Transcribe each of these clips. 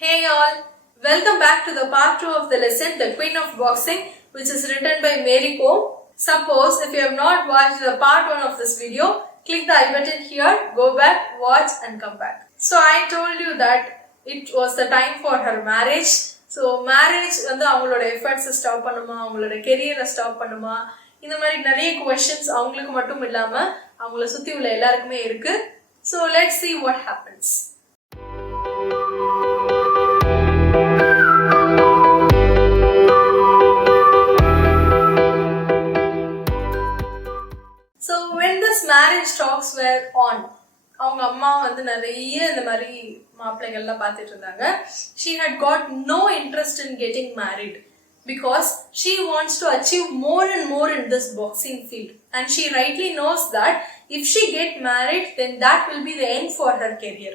Hey all, welcome back to the part 2 of the lesson, The Queen of Boxing, which is written by Mary Kom. Suppose if you have not watched the part 1 of this video, click the I button here, go back, watch and come back. So I told you that it was the time for her marriage. So marriage வந்து அவங்களோட எஃபர்ட்ஸை ஸ்டாப் பண்ணுமா, அவங்களோட கெரியரை ஸ்டாப் பண்ணுமா, இந்த மாதிரி நிறைய questions அவங்களுக்கு மட்டும் இல்லாம அவங்கள சுத்தி உள்ள எல்லாருக்குமே இருக்கு. So let's see what happens. So when this marriage talks were on, அவங்க அம்மா வந்து நிறைய இந்த மாதிரி மாப்பிள்ளைகள்லாம் பார்த்துட்டு இருந்தாங்க. She had got no interest in getting married because she wants to achieve more and more in this boxing field, and she rightly knows that if she get married then that will be the end for her career.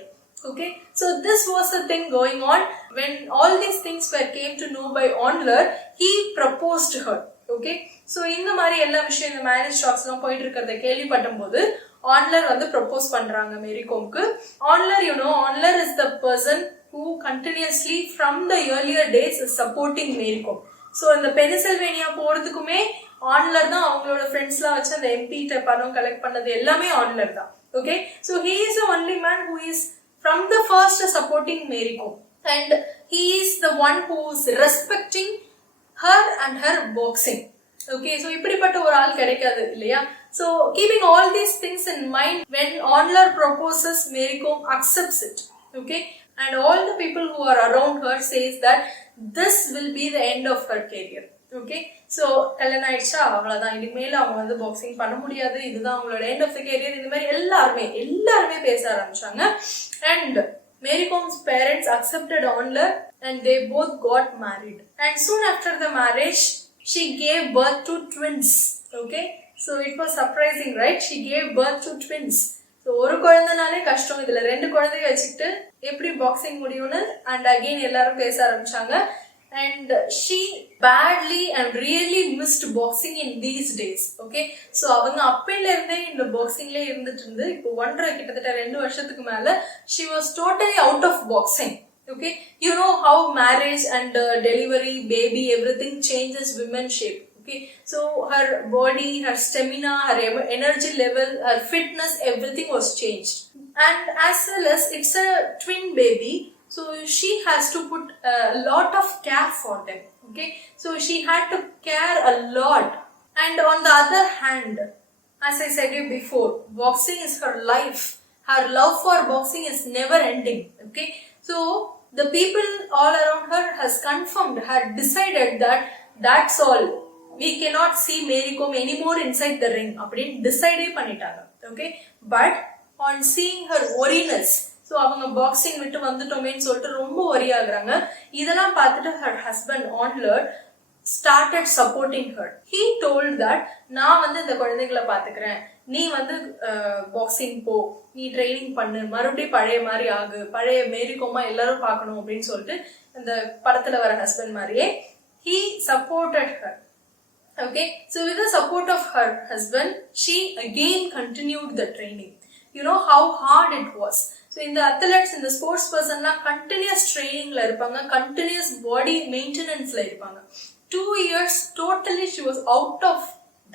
Okay, so this was the thing going on. When all these things were came to know by Onler, he proposed her. Okay, so இந்த மாதிரி எல்லா விஷயம் இந்த மேரேஜ் டாக்ஸ்லாம் போயிட்டு இருக்கிறத கேள்விப்பட்டபோது ஆன்லர் வந்து ப்ரப்போஸ் பண்றாங்க மேரி கோம்க்கு. Onler, Onler is the person who continuously from the earlier days is supporting Mary Kom. So இந்த பெனிசில்வேனியா போறதுக்குமே ஆன்லர் தான் அவங்களோட ஃப்ரெண்ட்ஸ்லாம் வச்சு அந்த எம்பிட்ட பணம் கலெக்ட் பண்ணது எல்லாமே ஆன்லர் தான். Okay, so he is the only man who is from the first supporting Mary Kom, and he is the one who is respecting her and her boxing. Okay, so இப்படிப்பட்ட ஒரு ஆள் கிடைக்காது இல்லையா? So keeping all these things in mind, when Onler proposes, Mary Kom accepts it. Okay, and all the people who are around her says that this will be the end of her career. Okay, so கல்யாணம் ஆயிடுச்சா, அவ்வளவுதான், இனிமேல் அவங்க வந்து பாக்ஸிங் பண்ண முடியாது, இதுதான் அவங்களோட end of the career. இந்த மாதிரி எல்லாருமே பேச ஆரம்பிச்சாங்க. And Mary Kom's parents accepted Onler and they both got married. And soon after the marriage, she gave birth to twins. Okay, so it was surprising, right? She gave birth to twins. So ஒரு குழந்தைனாலே கஷ்டம், இதுல ரெண்டு குழந்தைய வச்சுக்கிட்டு எப்படி பாக்ஸிங் முடியும்னு and again எல்லாரும் பேச ஆரம்பிச்சாங்க. And she badly and really missed boxing in these days. Okay, so அவங்க அப்பையில இருந்தே இந்த பாக்ஸிங்ல இருந்துட்டு இருந்து இப்போ கிட்டத்தட்ட 2 வருஷத்துக்கு மேல she was totally out of boxing. Okay, you know how marriage and delivery, baby, everything changes women's shape. Okay, so her body, her stamina, her energy level, her fitness, everything was changed. And as well as it's a twin baby, so she has to put a lot of care for them. Okay, so she had to care a lot. And on the other hand, as I said you before, boxing is her life. Her love for boxing is never ending. Okay, so the people all around her has confirmed, had decided that that's all, we cannot see Mary Kom anymore inside the ring அப்படின்னு டிசைடே பண்ணிட்டாங்க. Okay, but on seeing her ஒரினஸ், so அவங்க boxing விட்டு வந்துட்டோமேன்னு சொல்லிட்டு ரொம்ப ஒரி ஆகுறாங்க. இதெல்லாம் பார்த்துட்டு her husband Onler started supporting her. He told that நான் வந்து இந்த குழந்தைகளை பார்த்துக்கிறேன், நீ வந்து பாக்ஸிங் போ, நீ ட்ரைனிங் பண்ணு, மறுபடியும் பழைய மாதிரி ஆகு, பழைய மேரி கோமா எல்லாரும் பார்க்கணும் அப்படின்னு சொல்லிட்டு இந்த படத்துல வர ஹஸ்பண்ட் மாதிரியே he supported her. Okay, so with the support of her husband, she again continued the training. You know how hard it was. So in the athletes, in the sports person la continuous training la irupanga, continuous body maintenance la irupanga. 2 years totally she was out of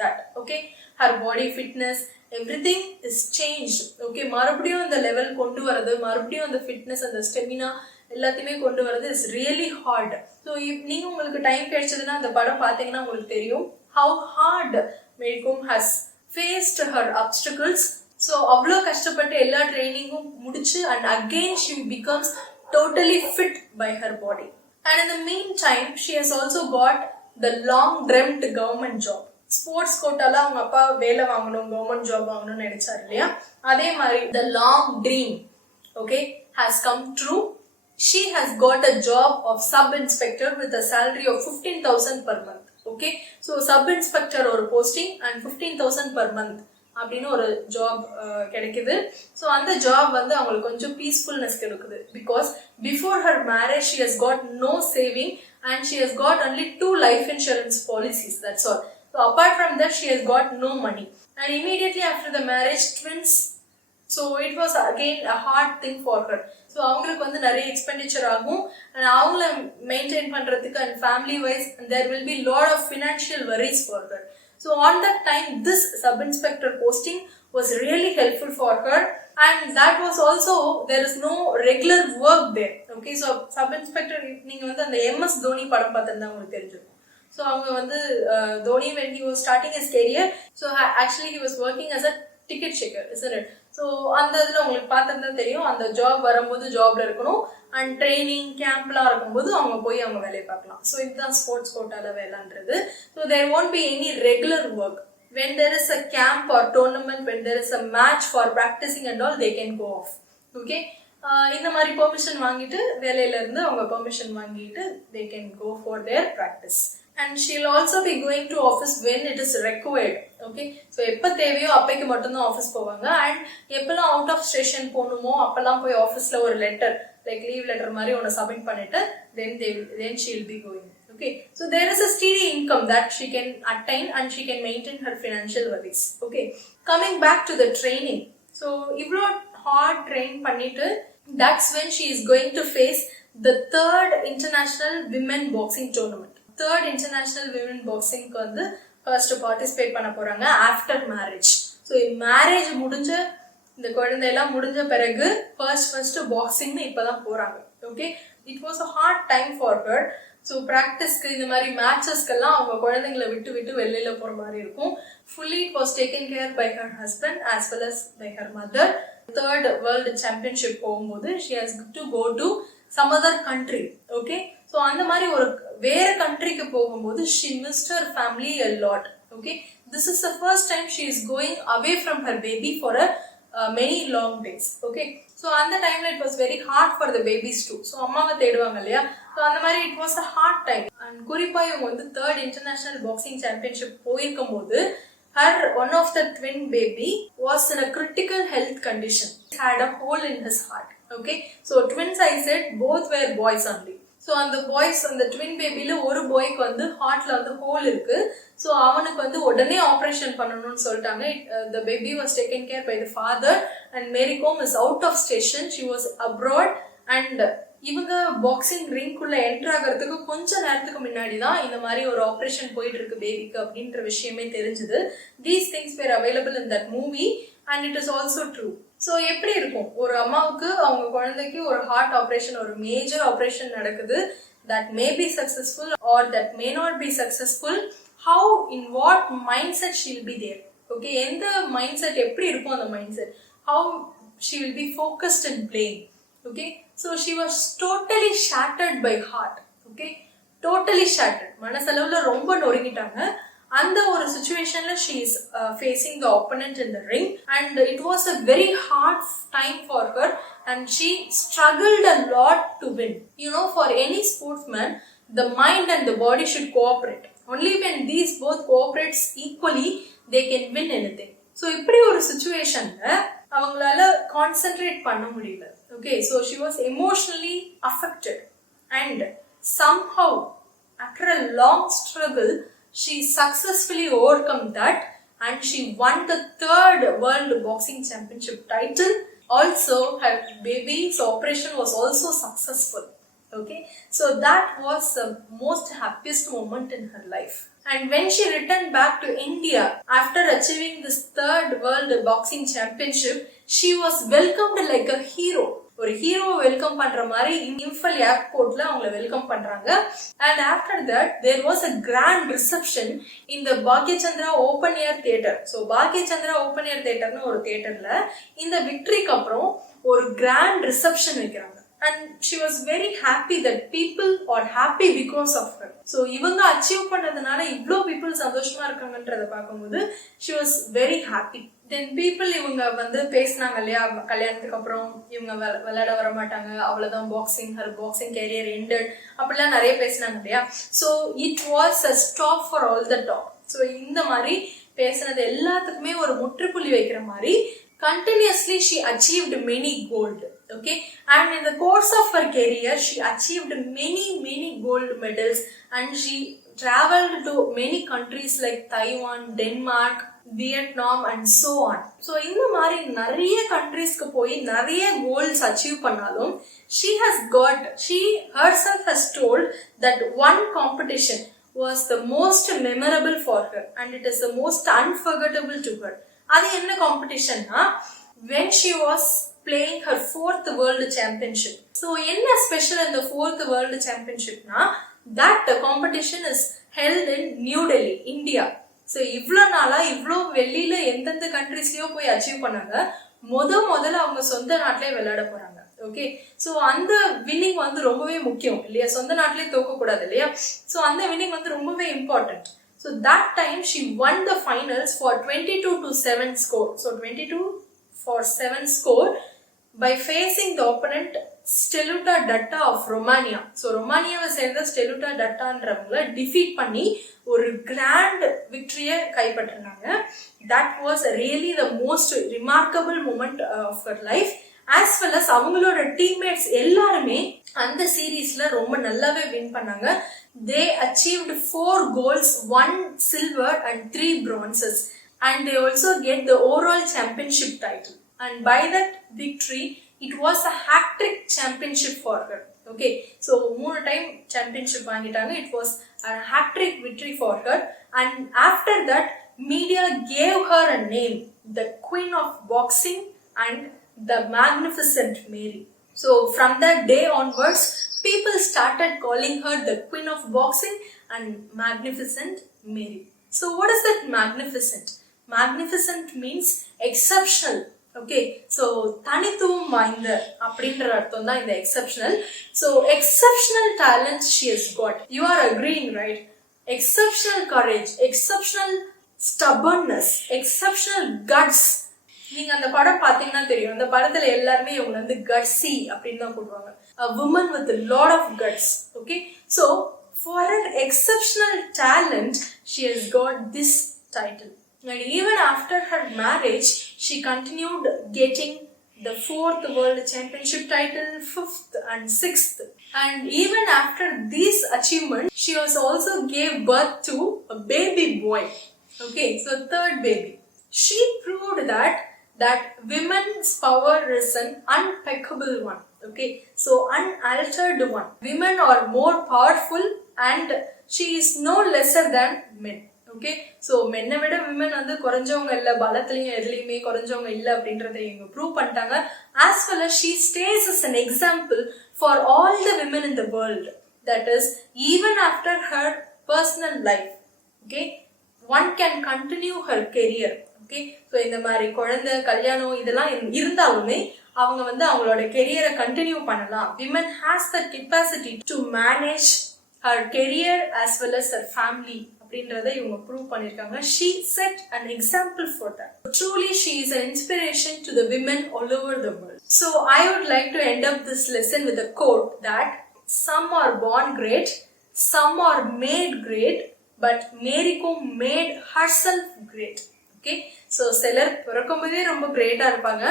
that. Okay, her body fitness, everything is changed. Okay, மறுபடியும் அந்த லெவல் கொண்டு வரது, மறுபடியும் அந்த ஃபிட்னஸ், அந்த ஸ்டெமினா எல்லாத்தையுமே கொண்டு வரது இஸ் ரியலி ஹார்ட். ஸோ நீங்க உங்களுக்கு டைம் கிடைச்சதுன்னா அந்த படம் பார்த்தீங்கன்னா உங்களுக்கு தெரியும் how hard Mary Kom has faced her obstacles. So அவ்வளோ கஷ்டப்பட்டு எல்லா ட்ரைனிங்கும் முடிச்சு and again she becomes totally fit by her body. And in the meantime, she has also got the long dreamt government job. Sports கோட்டால அவங்க அப்பா வேலை வாங்கணும், கவர்மெண்ட் ஜாப் வாங்கணும்னு நினைச்சாரு இல்லையா, அதே மாதிரி the long dream, okay, has come true. She has got a job of sub inspector with a salary of 15,000 per month. Okay, so sub inspector ஒரு posting and 15,000 per month அப்படின்னு ஒரு ஜாப் கிடைக்குது. ஸோ அந்த ஜாப் வந்து அவங்களுக்கு கொஞ்சம் பீஸ்ஃபுல்னஸ் கிடைக்குது. Because before her marriage she has got no saving and she has got only 2 life insurance policies, that's all. So apart from that she has got no money, and immediately after the marriage twins, so it was again a hard thing for her. So so அவங்களுக்கு வந்து நிறைய expenditure ஆகும் and அவங்கள maintain பண்றதுக்கு and family wise there will be lot of financial worries for her. So on that time this sub inspector posting was really helpful for her. And that was also, there is no regular work there. Okay, so sub inspector நீங்க வந்து அந்த MS தோனி படம் பார்த்திருந்தா உங்களுக்கு தெரிஞ்சிருக்கும். So அவங்க வந்து Dhoni when he was starting his career, so actually he was working as a ticket checker, isn't it? So அந்த இதுல உங்களுக்கு பார்த்திருந்தா தெரியும், அந்த ஜாப் வரும்போது ஜாப்ல இருக்கணும் அண்ட் ட்ரைனிங் கேம்ப்லாம் இருக்கும்போது அவங்க போய் அவங்க வேலையை பார்க்கலாம். ஸோ இதுதான் ஸ்போர்ட்ஸ் கோட்டால வேலைன்றது. So there won't be any regular work. When there is a camp or tournament, when there is a match for practicing and all, they can go off. Okay, இந்த மாதிரி பெர்மிஷன் வாங்கிட்டு வேலையில இருந்து அவங்க பெர்மிஷன் வாங்கிட்டு they can go for their practice. And she'll also be going to office when it is required. Okay, so எப்ப தேவையோ அப்பைக்கு மட்டும்தான் ஆஃபீஸ் போவாங்க. அண்ட் எப்பெல்லாம் அவுட் ஆஃப் ஸ்டேஷன் போகணுமோ அப்பெல்லாம் போய் ஆஃபீஸ்ல ஒரு லெட்டர் லைக் லீவ் லெட்டர் மாதிரி ஒன்று சப்மிட் பண்ணிட்டு then she'll be going. Okay, so there is a steady income that she can attain and she can maintain her financial worries. Okay, coming back to the training. So ivlo hard train பண்ணிட்டு that's when she is going to face the third international women boxing tournament. Third international women boxing க்கு வந்து first participate பண்ண போறாங்க after marriage. So marriage முடிஞ்ச இந்த குழந்தை எல்லாம் முடிஞ்ச பிறகு first boxing இப்பதான் போறாங்க. Okay, it was a hard time for her. So ப்ராக்டிஸ்க்கு இந்த மாதிரி மேட்சஸ்க்கெல்லாம் அவங்க குழந்தைங்களை விட்டு வெளியில போற மாதிரி இருக்கும். Fully it was taken care by her husband as well as by her mother. Third world championship போகும்போது she has to go to some other country. Okay, so அந்த மாதிரி ஒரு வேற கண்ட்ரிக்கு போகும்போது she missed her family a lot. Okay, this is the first time she is going away from her baby for a many long days. Okay, so அந்த டைம்ல it was very hard for the babies too. So அம்மாவை தேடுவாங்க இல்லையா, ஸோ அந்த மாதிரி it was a hard time. And குறிப்பா இவங்க வந்து தேர்ட் இன்டர்நேஷனல் பாக்ஸிங் சாம்பியன்ஷிப் போயிருக்கும் போது her one of the twin baby was in a critical health condition. He had a hole in his heart. Okay, so twins I said both were boys only. So அந்த பாய்ஸ் அந்த ட்வின் பேபில ஒரு பாய்க்கு வந்து ஹார்ட்ல வந்து ஹோல் இருக்கு. ஸோ அவனுக்கு வந்து உடனே ஆப்ரேஷன் பண்ணணும்னு சொல்லிட்டாங்க. The baby was taken care by the father and Mary Kom is out of station. She was abroad. And இவங்க பாக்ஸிங் ரிங்குள்ள என்டர் ஆகிறதுக்கு கொஞ்ச நேரத்துக்கு முன்னாடி தான் இந்த மாதிரி ஒரு ஆப்ரேஷன் போயிட்டு இருக்கு பேபிக்கு அப்படின்ற விஷயமே தெரிஞ்சது. These things were available in that movie and it is also true. So எப்படி இருக்கும் ஒரு அம்மாவுக்கு அவங்க குழந்தைக்கு ஒரு ஹார்ட் ஆப்ரேஷன், ஒரு மேஜர் ஆப்ரேஷன் நடக்குது, that may be successful or that may not be successful, how in what mindset she will be there. Okay, எந்த மைண்ட் செட் எப்படி இருக்கும் அந்த mindset, how she will be focused in playing. Okay, so she was totally shattered by heart. Okay, totally shattered, மனசளவுல ரொம்ப நொறுங்கிட்டாங்க. அந்த ஒரு சுச்சுவேஷன்ல she is facing the opponent in the ring and it was a very hard time for her and she struggled a lot to win. You know, for any sportsman the mind and the body should cooperate. Only when these both cooperates equally they can win anything. So இப்படி ஒரு சுச்சுவேஷன்ல அவங்களால கான்சென்ட்ரேட் பண்ண முடியல. Okay, so she was emotionally affected and somehow after a long struggle she successfully overcome that and she won the third world boxing championship title. Also her baby's operation was also successful. Okay, so that was the most happiest moment in her life. And when she returned back to India after achieving this third world boxing championship, she was welcomed like a hero. ஒரு hero welcome பண்ற மாதிரி இம்ஃபல் ஏர்போர்ட்ல அவங்களை welcome பண்றாங்க. And after that there was a grand reception in the Bhagyachandra open air theatre. So Bhagyachandra open air தியேட்டர்னு ஒரு தியேட்டர்ல இந்த விக்டரிக்கு அப்புறம் ஒரு கிராண்ட் ரிசப்ஷன் வைக்கிறாங்க. And she was very happy that people are happy because of her. So இவங்க அச்சீவ் பண்ணதுனால இவ்ளோ people சந்தோஷமா இருக்காங்கன்றத பார்க்கும்போது she was very happy. Then people இவங்க வந்து பேசினாங்க இல்லையா, கல்யாணத்துக்கு அப்புறம் இவங்க விளையாட வர மாட்டாங்க, அவ்வளவுதான் boxing, her boxing career ended அப்படிலாம் நிறைய பேசினாங்க இல்லையா. So it was a stop for all the talk. So இந்த மாதிரி பேசினது எல்லாத்துக்குமே ஒரு முற்றுப்புள்ளி வைக்கிற மாதிரி continuously she achieved many gold. Okay, and in the course of her career she achieved many gold medals, and she traveled to many countries like Taiwan, Denmark, Vietnam and so on. So இந்த மாதிரி நிறைய கண்ட்ரீஸ்க்கு போய் நிறைய goals achieve பண்ணாலும் she herself has told that one competition was the most memorable for her and it is the most unforgettable to her. அது என்ன காம்படிஷன்னா when she was playing her 4th world championship. So என்ன ஸ்பெஷல் இந்த 4th world championship na that competition is held in New Delhi, India. So இவ்ளோ நாளா இவ்ளோ வெளியில எந்தெந்த கண்ட்ரீஸ்லயோ போய் அச்சீவ் பண்ணாங்க, முதல்ல அவங்க சொந்த நாட்டிலே விளையாட போறாங்க. ஓகே, ஸோ அந்த வின்னிங் வந்து ரொம்பவே முக்கியம் இல்லையா, சொந்த நாட்டிலே தோக்க கூடாது இல்லையா. ஸோ அந்த வின்னிங் வந்து ரொம்பவே important. So that time she won the finals for 22-7 score. So 22-7 score by facing the opponent Steluta Datta of Romania. So ரொமானியாவை சேர்ந்த ஸ்டெலுட்டா டட்டான்றவங்களை டிஃபீட் பண்ணி ஒரு கிராண்ட் விக்டரியை கைப்பற்றினாங்க. That was really the most remarkable moment of her life. As well as அவங்களோட டீம்மேட்ஸ் எல்லாருமே அந்த சீரீஸ்ல ரொம்ப நல்லாவே வின் பண்ணாங்க. They achieved 4 golds, 1 silver and 3 bronzes, and they also get the overall championship title. And by that victory it was a hat-trick championship for her. Okay, so 3 time championship வாங்கிட்டாங்க. It was a hat-trick victory for her, and after that media gave her a name, the Queen of Boxing and the Magnificent Mary. So from that day onwards people started calling her the Queen of Boxing and Magnificent Mary. So what is that magnificent? Magnificent means exceptional. Okay, so தனித்துவம் வாய்ந்த அப்படின்ற அர்த்தம் தான் இந்த exceptional. So exceptional talent she has got. You are agreeing, right? Exceptional courage, exceptional stubbornness, exceptional guts. நீங்க அந்த படம் பாத்தீங்கன்னா தெரியும், அந்த படத்துல எல்லாருமே இவங்க வந்து கட்ஸி அப்படின்னு தான் கூப்பிடுவாங்க. A woman with a lot of guts. Okay, so for her exceptional talent she has got this title. And even after her marriage she continued getting the 4th world championship title, 5th and 6th. And even after these achievements she was also gave birth to a baby boy. Okay, so 3rd baby. She proved that women's power is an unpeccable one. Okay, so unaltered one. Women are more powerful and she is no lesser than men. Okay, so மென்னை விட விமன் வந்து குறைஞ்சவங்க இல்லை, பலத்துலையும் எதுலையுமே குறைஞ்சவங்க இல்லை அப்படின்றத இவங்க ப்ரூவ் பண்ணிட்டாங்க. As well as she stays as an example for all the women in the world. That is, even after her personal life, okay, one can continue her career. Okay, so இந்த மாதிரி குழந்தை கல்யாணம் இதெல்லாம் இருந்தாலுமே அவங்க வந்து அவங்களோட கெரியரை கண்டினியூ பண்ணலாம். Women has the capacity to manage her career as well as her family அப்படின்றத இவங்க ப்ரூவ் பண்ணிருக்காங்க. She set an example for that. Truly she is an inspiration to the women all over the world. So I would like to end up this lesson with a quote that some are born great, some are made great, but Mary Kom made herself great. Okay, so சிலர் பிறக்கும்போதே ரொம்ப கிரேட்டா இருப்பாங்க,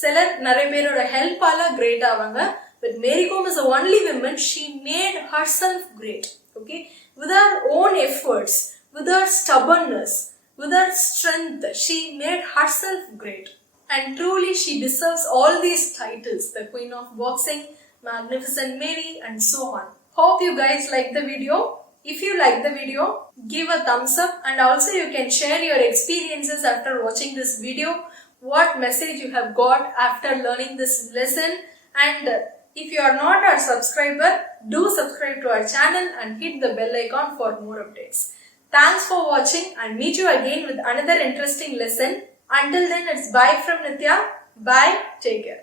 சிலர் நிறைய பேரோட ஹெல்ப்பால கிரேட் ஆவாங்க. But Mary Kom is the only woman, she made herself great. Okay, with her own efforts, with her stubbornness, with her strength, she made herself great. And truly she deserves all these titles, the Queen of Boxing, Magnificent Mary and so on. Hope you guys like the video. If you like the video, give a thumbs up, and also you can share your experiences after watching this video, what message you have got after learning this lesson. And if you are not our subscriber, do subscribe to our channel and hit the bell icon for more updates. Thanks for watching, and meet you again with another interesting lesson. Until then, it's bye from Nitya. Bye, take care.